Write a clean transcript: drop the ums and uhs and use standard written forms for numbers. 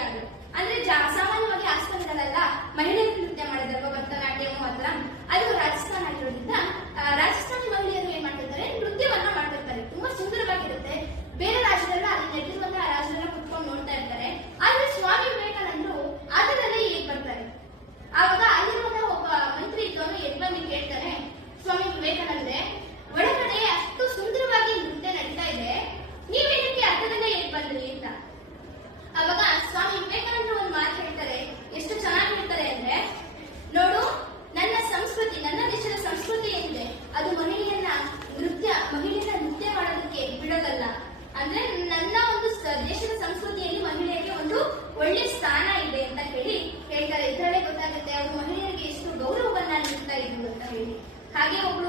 ಅಂದ್ರೆ ಸಾಮಾನ್ಯವಾಗಿ ಆಸ್ಥಾನಗಳೆಲ್ಲ ಮಹಿಳೆಯರು ನೃತ್ಯ ಮಾಡಿದಲ್ವ, ಭರತನಾಟ್ಯಂ ಅಥವಾ ಅದು ರಾಜಸ್ಥಾನ ಆಗಿರೋದ್ರಿಂದ ರಾಜಸ್ಥಾನಿ ಮಹಿಳೆಯರು ಏನ್ ಮಾಡ್ತಿರ್ತಾರೆ, ನೃತ್ಯವನ್ನ ಮಾಡ್ತಿರ್ತಾರೆ. ತುಂಬಾ ಸುಂದರವಾಗಿರುತ್ತೆ. ಬೇರೆ ರಾಜ್ಯದಲ್ಲ ಅಲ್ಲಿ ನೆಟ್ಟಿರುವಂತಹ ರಾಜ್ಯದಲ್ಲ ಕುತ್ಕೊಂಡು ನೋಡ್ತಾ ಇರ್ತಾರೆ. ಆದ್ರೆ ಸ್ವಾಮಿ ವಿವೇಕಾನಂದರು ಆಟದಲ್ಲಿ ಹೇಗ್ ಬರ್ತಾರೆ. ಆವಾಗ ಅಲ್ಲಿರುವಂತಹ ಒಬ್ಬ ಮಂತ್ರಿ ಇದ್ದವನು ಎದ್ ಬಂದು ಕೇಳ್ತಾನೆ, ಸ್ವಾಮಿ ವಿವೇಕಾನಂದ್ರೆ ಒಳಗಡೆ ಅಷ್ಟು ಸುಂದರವಾಗಿ ನೃತ್ಯ ನಡೀತಾ ಇದೆ, ನೀವೇನಕ್ಕೆ ಅರ್ಥದಿಂದ ಹೇಗ್ ಬಂದ್ರಿ ಅಂತ. ಅವಾಗ ಸ್ವಾಮಿ ವಿವೇಕಾನಂದರು ಒಂದು ಮಾತು ಹೇಳ್ತಾರೆ, ಎಷ್ಟು ಚೆನ್ನಾಗಿ ಹೇಳ್ತಾರೆ ಅಂದ್ರೆ, ನೋಡು ನನ್ನ ಸಂಸ್ಕೃತಿ, ನನ್ನ ದೇಶದ ಸಂಸ್ಕೃತಿ ಏನಿದೆ ಅದು ಮಹಿಳೆಯನ್ನ ನೃತ್ಯ ಮಾಡೋದಕ್ಕೆ ಬಿಡೋದಲ್ಲ. ಅಂದ್ರೆ ನನ್ನ ಒಂದು ದೇಶದ ಸಂಸ್ಕೃತಿಯಲ್ಲಿ ಮಹಿಳೆಯರಿಗೆ ಒಂದು ಒಳ್ಳೆ ಸ್ಥಾನ ಇದೆ ಅಂತ ಹೇಳ್ತಾರೆ. ಇದರಲ್ಲೇ ಗೊತ್ತಾಗುತ್ತೆ ಅವರು ಮಹಿಳೆಯರಿಗೆ ಎಷ್ಟು ಗೌರವವನ್ನ ನೀಡ್ತಾ ಇದ್ರು ಅಂತ ಹೇಳಿ. ಹಾಗೆ ಒಬ್ರು